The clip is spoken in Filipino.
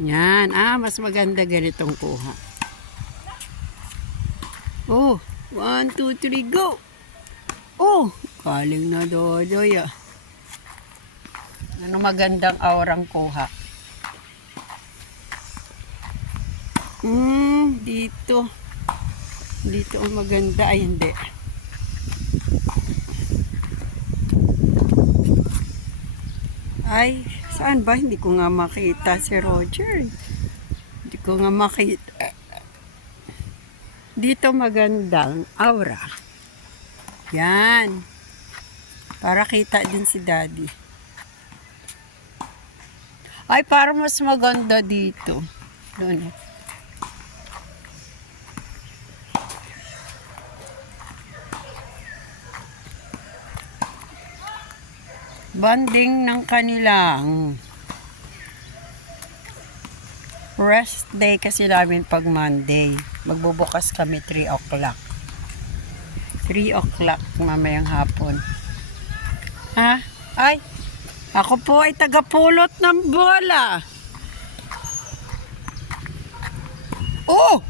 Yan. Mas maganda ganitong kuha. Oh, 1, 2, 3, go! Oh, galing na Dodoy ah. Ano magandang aurang kuha? Dito. Dito ang maganda. Ay, hindi. Ay, saan ba? Hindi ko nga makita si Roger. Hindi ko nga makita. Dito magandang aura. Yan. Para kita din si Daddy. Ay, para mas maganda dito. Doon. Banding ng kanilang rest day kasi namin pag Monday. Magbubukas kami 3 o'clock. 3 o'clock mamayang hapon. Ha? Ay, ako po ay tagapulot ng bola. Oh!